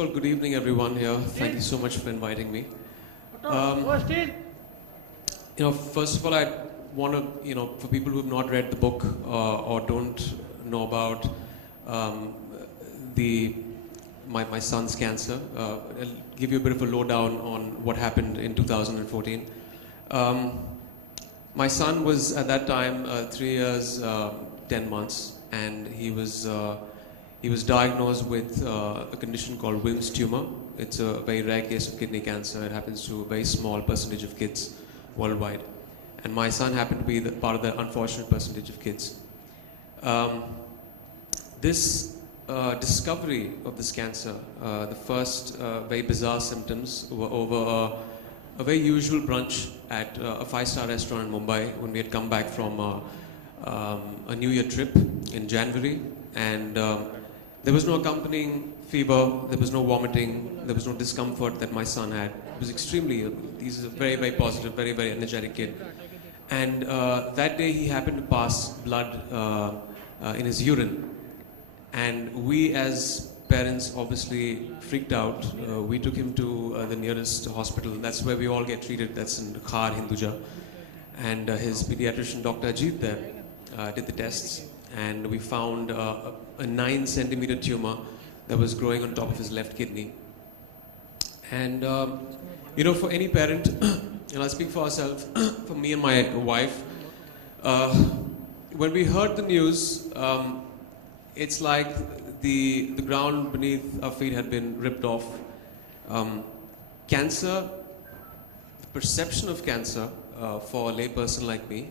of all, good evening everyone here. Thank you so much for inviting me. First of all, I want to, for people who have not read the book or don't know about my son's cancer, I'll give you a bit of a lowdown on what happened in 2014. My son was at that time 3 years, 10 months, and he was diagnosed with a condition called Wilms tumor. It's a very rare case of kidney cancer. It happens to a very small percentage of kids worldwide. And my son happened to be part of the unfortunate percentage of kids. This discovery of this cancer, the first very bizarre symptoms were over a very usual brunch at a 5-star restaurant in Mumbai when we had come back from a New Year trip in January. And there was no accompanying fever, there was no vomiting, there was no discomfort that my son had. He was extremely ill. He's a very, very positive, very, very energetic kid. And that day he happened to pass blood in his urine. And we as parents obviously freaked out. We took him to the nearest hospital. That's where we all get treated. That's in Khar, Hinduja. And his pediatrician, Dr. Ajit there, did the tests. And we found a 9-centimeter tumor that was growing on top of his left kidney. And, for any parent, and I'll speak for ourselves, for me and my wife, when we heard the news, it's like the ground beneath our feet had been ripped off. Cancer, the perception of cancer for a layperson like me,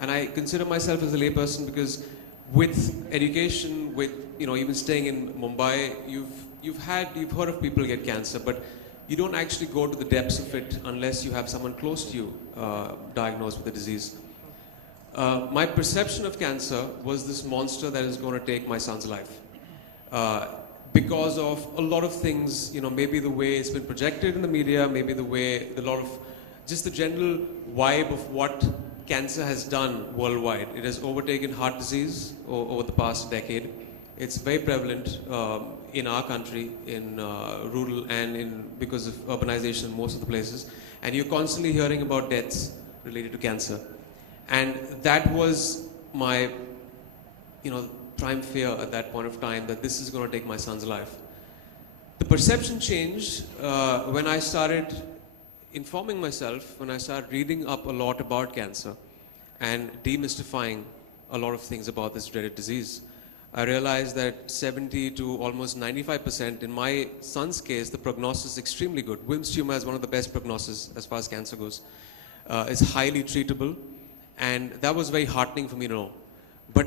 and I consider myself as a layperson because with education, with even staying in Mumbai, you've heard of people get cancer, but you don't actually go to the depths of it unless you have someone close to you diagnosed with the disease. My perception of cancer was this monster that is going to take my son's life. Because of a lot of things, maybe the way it's been projected in the media, maybe the way just the general vibe of what cancer has done worldwide. It has overtaken heart disease over the past decade. It's very prevalent in our country, in rural and because of urbanization in most of the places. And you're constantly hearing about deaths related to cancer. And that was my, prime fear at that point of time, that this is going to take my son's life. The perception changed when I started informing myself, when I started reading up a lot about cancer and demystifying a lot of things about this dreaded disease. I realized that 70 to almost 95%, in my son's case, the prognosis is extremely good. Wilms tumor has one of the best prognosis as far as cancer goes. It's highly treatable, and that was very heartening for me to know. But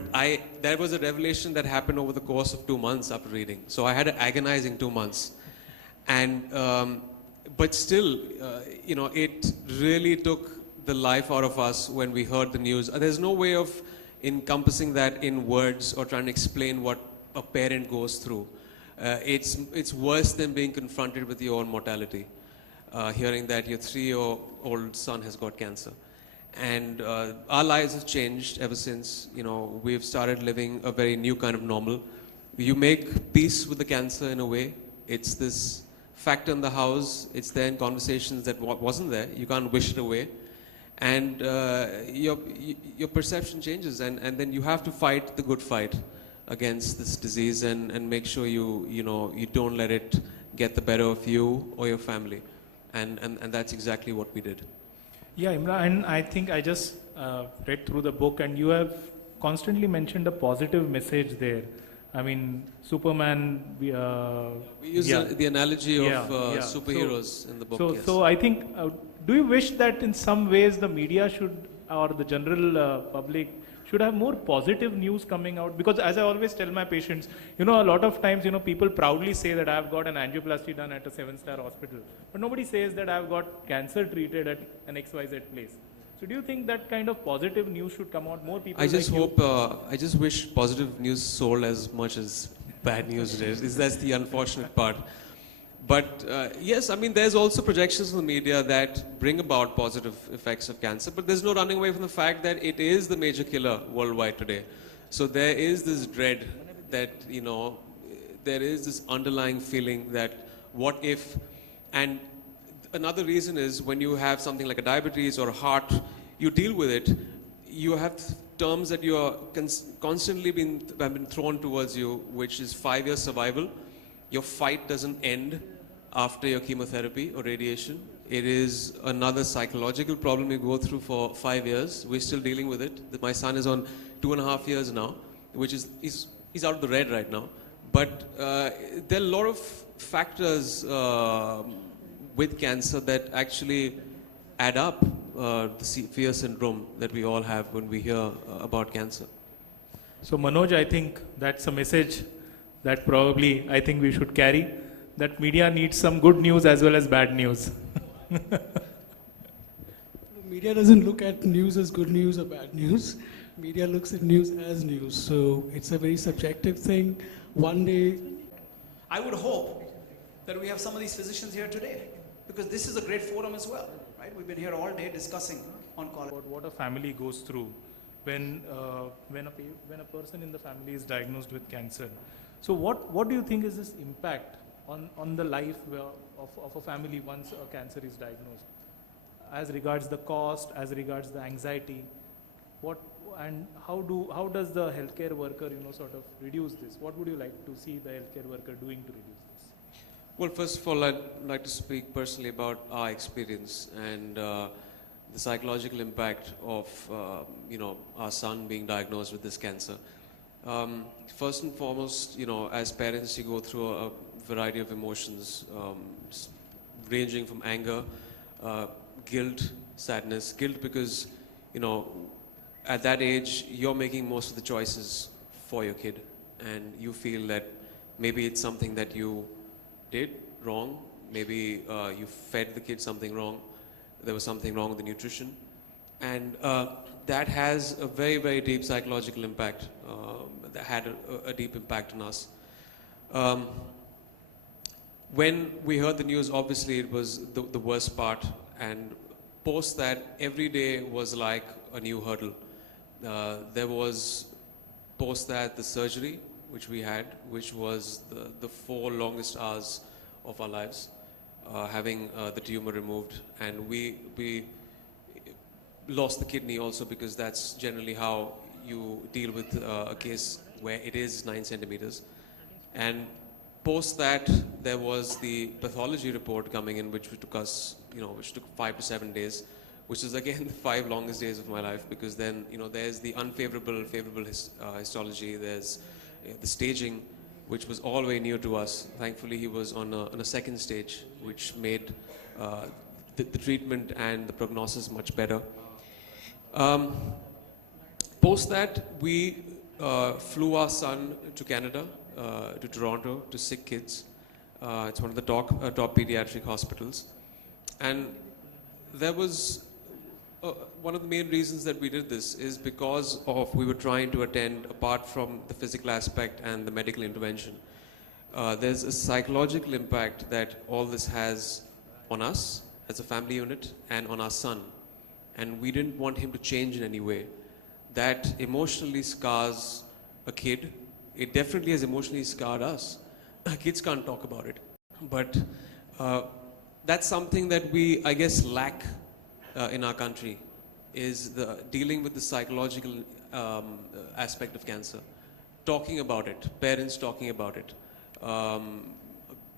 there was a revelation that happened over the course of 2 months after reading. So I had an agonizing 2 months. And, but still, it really took the life out of us when we heard the news. There's no way of encompassing that in words or trying to explain what a parent goes through. It's worse than being confronted with your own mortality, hearing that your 3-year-old son has got cancer. And our lives have changed ever since. We've started living a very new kind of normal. You make peace with the cancer in a way. It's this factor in the house. It's there in conversations that wasn't there. You can't wish it away. And your perception changes, and then you have to fight the good fight against this disease and make sure you don't let it get the better of you or your family. And that's exactly what we did. Yeah, Emraan, and I think I just read through the book, and you have constantly mentioned a positive message there. I mean, Superman. We use the analogy of superheroes in the book. So I think, do you wish that in some ways the media should, or the general public should have more positive news coming out? Because as I always tell my patients, a lot of times, people proudly say that I've got an angioplasty done at a 7-star hospital, but nobody says that I've got cancer treated at an XYZ place. So do you think that kind of positive news should come out? More people. I just I just wish positive news sold as much as bad news did. That's the unfortunate part. But yes, I mean, there's also projections in the media that bring about positive effects of cancer, but there's no running away from the fact that it is the major killer worldwide today. So there is this dread that, there is this underlying feeling that what if. And another reason is when you have something like a diabetes or a heart, you deal with it, you have terms that you are constantly have been thrown towards you, which is 5 years survival. Your fight doesn't end after your chemotherapy or radiation. It is another psychological problem you go through for 5 years. We're still dealing with it. My son is on 2.5 years now, which is, he's out of the red right now. But there are a lot of factors with cancer that actually add up the fear syndrome that we all have when we hear about cancer. So Manoj, I think that's a message that probably I think we should carry, that media needs some good news as well as bad news. Media doesn't look at news as good news or bad news. Media looks at news as news. So it's a very subjective thing. One day, I would hope that we have some of these physicians here today, because this is a great forum as well, right? We've been here all day discussing on colorectal. What a family goes through when a person in the family is diagnosed with cancer. So what do you think is this impact on the life of a family once a cancer is diagnosed, as regards the cost, as regards the anxiety? How does the healthcare worker sort of reduce this? What would you like to see the healthcare worker doing to reduce this? Well, first of all, I'd like to speak personally about our experience and the psychological impact of our son being diagnosed with this cancer. First and foremost, as parents, you go through a variety of emotions, ranging from anger, guilt, sadness. Guilt because, at that age, you're making most of the choices for your kid, and you feel that maybe it's something that you did wrong, maybe you fed the kid something wrong, there was something wrong with the nutrition, and that has a very, very deep psychological impact, that had a deep impact on us. When we heard the news, obviously it was the worst part, and post that, every day was like a new hurdle. There was post that the surgery, which we had, which was the 4 longest hours of our lives, having the tumor removed, and we lost the kidney also, because that's generally how you deal with a case where it is 9 centimeters. And post that, there was the pathology report coming in, which took us, which took 5 to 7 days, which is again the 5 longest days of my life, because then, there's the favorable histology, there's the staging, which was all very new to us. Thankfully, he was on a second stage, which made the treatment and the prognosis much better. Post that, we flew our son to Canada, to Toronto, to Sick Kids. It's one of the top pediatric hospitals. And there was one of the main reasons that we did this is because we were trying to attend, apart from the physical aspect and the medical intervention, there's a psychological impact that all this has on us as a family unit and on our son. And we didn't want him to change in any way. That emotionally scars a kid. It definitely has emotionally scarred us. Kids can't talk about it. But that's something that we, I guess, lack in our country, is dealing with the psychological aspect of cancer. Talking about it, parents talking about it,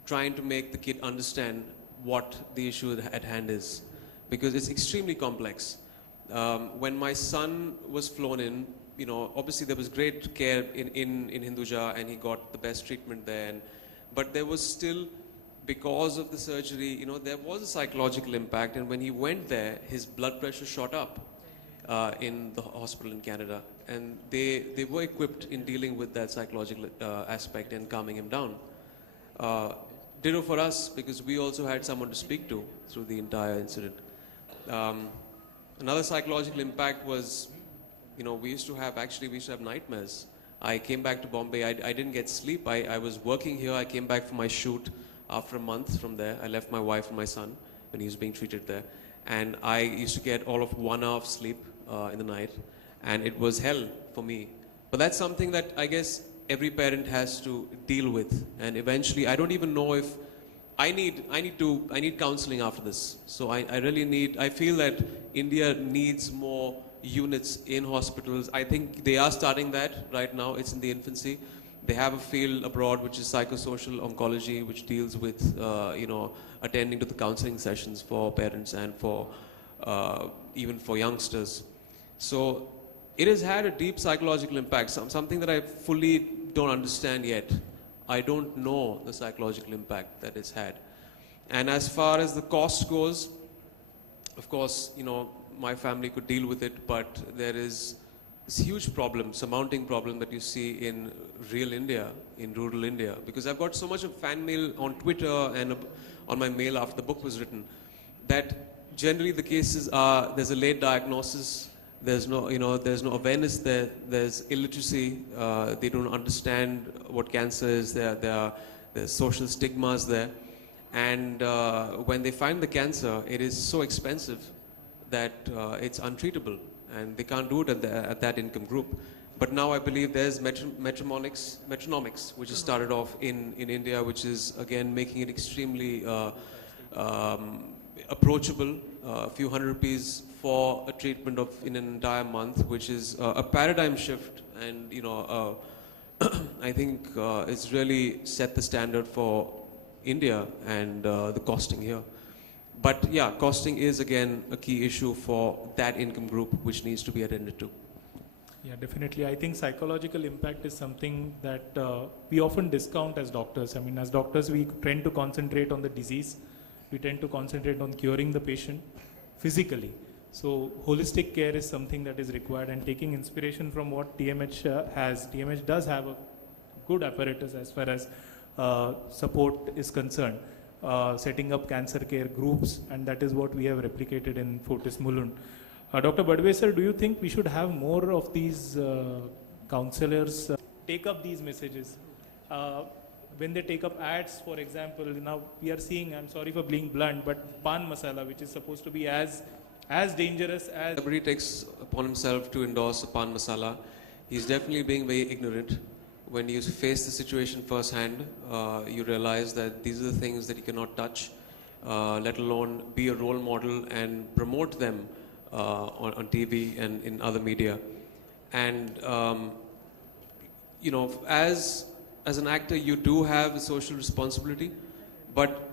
trying to make the kid understand what the issue at hand is, because it's extremely complex. When my son was flown in, obviously there was great care in Hinduja, and he got the best treatment there. But there was still, because of the surgery, there was a psychological impact. And when he went there, his blood pressure shot up in the hospital in Canada. And they were equipped in dealing with that psychological aspect and calming him down. Ditto for us, because we also had someone to speak to through the entire incident. Another psychological impact was, we used to have nightmares. I came back to Bombay. I didn't get sleep. I was working here. I came back from my shoot after a month from there. I left my wife and my son when he was being treated there. And I used to get all of 1 hour of sleep in the night. And it was hell for me. But that's something that I guess every parent has to deal with. And eventually, I don't even know if I need counseling after this. So I really need, I feel that India needs more units in hospitals. I think they are starting that right now. It's in the infancy. They have a field abroad which is psychosocial oncology, which deals with, attending to the counseling sessions for parents and for, even for youngsters. So it has had a deep psychological impact, something that I fully don't understand yet. I don't know the psychological impact that it's had. And as far as the cost goes, of course, my family could deal with it, but there is this huge problem, surmounting problem that you see in real India, in rural India. Because I've got so much of fan mail on Twitter and on my mail after the book was written, that generally the cases are, there's a late diagnosis, there's no awareness there, there's illiteracy, they don't understand what cancer is, there's social stigmas there. And when they find the cancer, it is so expensive that it's untreatable, and they can't do it at that income group. But now I believe there's metronomics, which has started off in India, which is again making it extremely approachable. A few hundred rupees for a treatment in an entire month, which is a paradigm shift, and I think it's really set the standard for India and the costing here. But yeah, costing is again a key issue for that income group, which needs to be attended to. Yeah, definitely. I think psychological impact is something that we often discount as doctors. I mean, as doctors, we tend to concentrate on the disease. We tend to concentrate on curing the patient physically. So holistic care is something that is required, and taking inspiration from what TMH has. TMH does have a good apparatus as far as support is concerned, setting up cancer care groups, and that is what we have replicated in Fortis Mulund. Dr. Badwe sir, do you think we should have more of these counselors take up these messages? When they take up ads, for example, now we are seeing, I'm sorry for being blunt, but pan masala, which is supposed to be as dangerous as... Everybody takes upon himself to endorse a pan masala. He's definitely being very ignorant. When you face the situation firsthand, you realize that these are the things that you cannot touch, let alone be a role model and promote them on TV and in other media. And, as an actor, you do have a social responsibility, but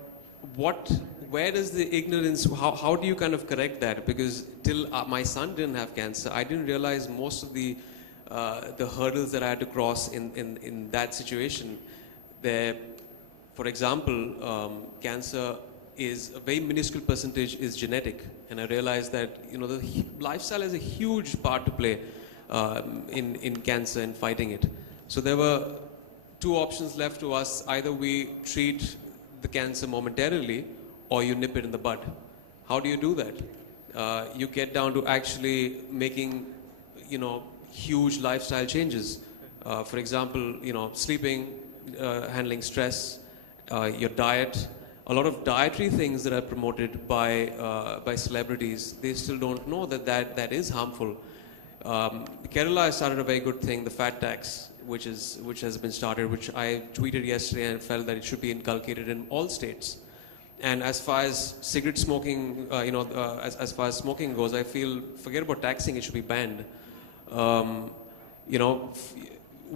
where does the ignorance, how do you kind of correct that? Because till my son didn't have cancer, I didn't realize most of the hurdles that I had to cross in that situation. There, for example, cancer is a very minuscule percentage is genetic, and I realized that the lifestyle has a huge part to play in cancer and fighting it. So there were two options left to us: either we treat the cancer momentarily, or you nip it in the bud. How do you do that? You get down to actually making, huge lifestyle changes. For example, sleeping, handling stress, your diet. A lot of dietary things that are promoted by celebrities, they still don't know that is harmful. Kerala has started a very good thing, the fat tax, which has been started, which I tweeted yesterday and felt that it should be inculcated in all states. And as far as cigarette smoking, as far as smoking goes, I feel, forget about taxing, it should be banned.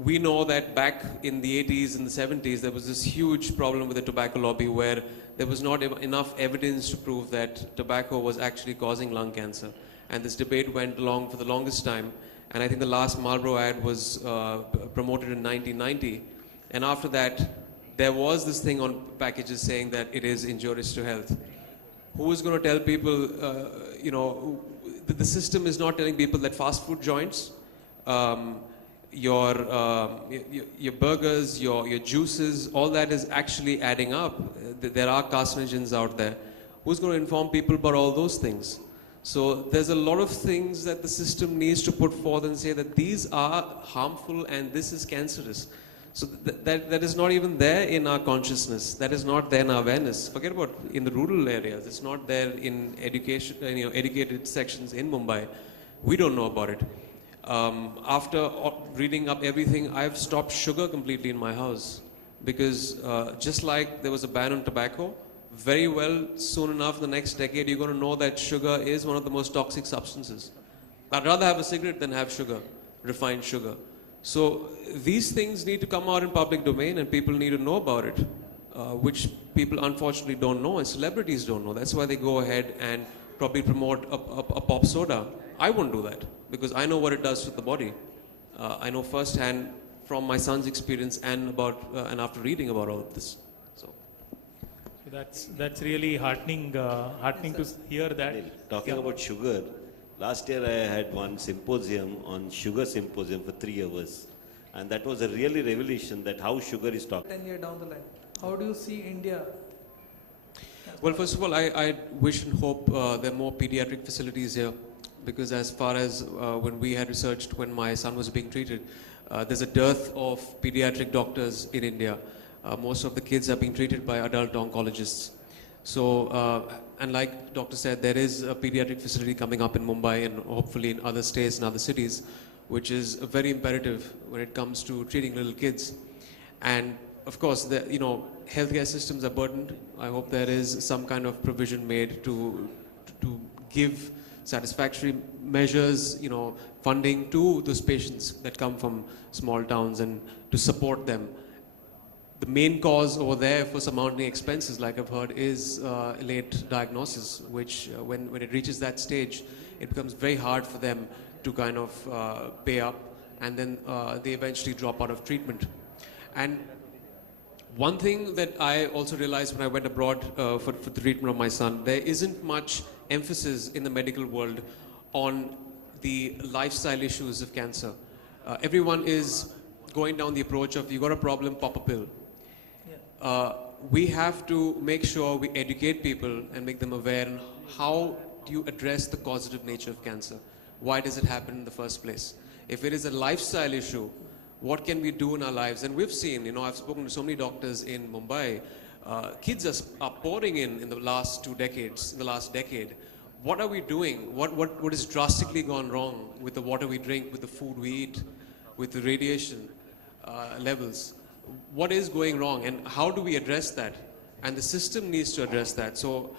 We know that back in the 80s and the 70s, there was this huge problem with the tobacco lobby where there was not enough evidence to prove that tobacco was actually causing lung cancer. And this debate went along for the longest time. And I think the last Marlboro ad was promoted in 1990. And after that, there was this thing on packages saying that it is injurious to health. Who is going to tell people, the system is not telling people that fast food joints, your burgers, your juices, all that is actually adding up. There are carcinogens out there. Who's going to inform people about all those things? So there's a lot of things that the system needs to put forth and say that these are harmful and this is cancerous. So that is not even there in our consciousness. That is not there in our awareness. Forget about in the rural areas. It's not there in education, educated sections in Mumbai. We don't know about it. After reading up everything, I've stopped sugar completely in my house because just like there was a ban on tobacco, very well soon enough the next decade you're going to know that sugar is one of the most toxic substances. I'd rather have a cigarette than have sugar, refined sugar. So these things need to come out in public domain and people need to know about it, which people unfortunately don't know and celebrities don't know. That's why they go ahead and probably promote a pop soda. I won't do that because I know what it does to the body. I know firsthand from my son's experience and after reading about all of this. So that's really heartening to hear that. Talking about sugar, last year I had one symposium on sugar symposium for 3 hours. And that was a really revelation that how sugar is talked. 10 years down the line, how do you see India? well, first of all, I wish and hope there are more pediatric facilities here, because as far as when we had researched when my son was being treated, there's a dearth of pediatric doctors in India. Most of the kids are being treated by adult oncologists. So, and like doctor said, there is a pediatric facility coming up in Mumbai and hopefully in other states and other cities, which is very imperative when it comes to treating little kids. And of course, healthcare systems are burdened. I hope there is some kind of provision made to give satisfactory measures, funding to those patients that come from small towns and to support them. The main cause over there for surmounting expenses, like I've heard, is late diagnosis, which when it reaches that stage, it becomes very hard for them to kind of pay up, and then they eventually drop out of treatment. And one thing that I also realized when I went abroad for the treatment of my son, there isn't much emphasis in the medical world on the lifestyle issues of cancer. Everyone is going down the approach of, you got a problem, pop a pill. We have to make sure we educate people and make them aware on how do you address the causative nature of cancer. Why does it happen in the first place? If it is a lifestyle issue, what can we do in our lives? And we've seen, I've spoken to so many doctors in Mumbai. Kids are pouring in the last 2 decades, in the last decade. What are we doing? What has drastically gone wrong with the water we drink, with the food we eat, with the radiation levels? What is going wrong, and how do we address that? And the system needs to address that. So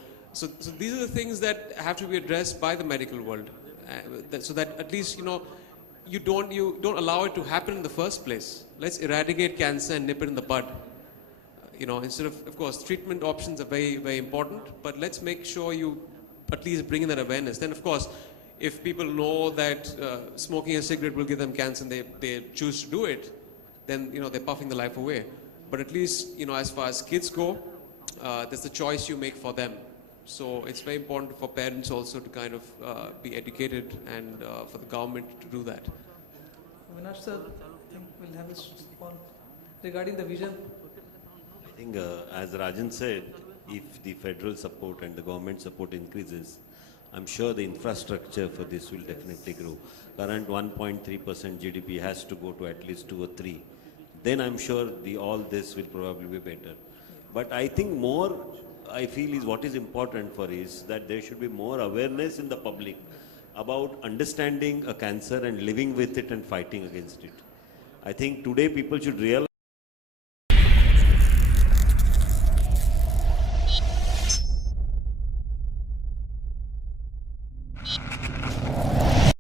these are the things that have to be addressed by the medical world, so that at least you don't allow it to happen in the first place. Let's eradicate cancer and nip it in the bud. Instead of course, treatment options are very, very important, but let's make sure you at least bring in that awareness. Then, of course, if people know that smoking a cigarette will give them cancer and they choose to do it, then they're puffing the life away. But at least as far as kids go, there's the choice you make for them. So it's very important for parents also to kind of be educated, and for the government to do that. Avinash sir, I think we'll have this on regarding the vision. I think as Rajan said, if the federal support and the government support increases, I'm sure the infrastructure for this will definitely grow. Current 1.3% GDP has to go to at least 2 or 3. Then I'm sure all this will probably be better. But I think more, I feel is what is important for is that there should be more awareness in the public about understanding a cancer and living with it and fighting against it. I think today people should realize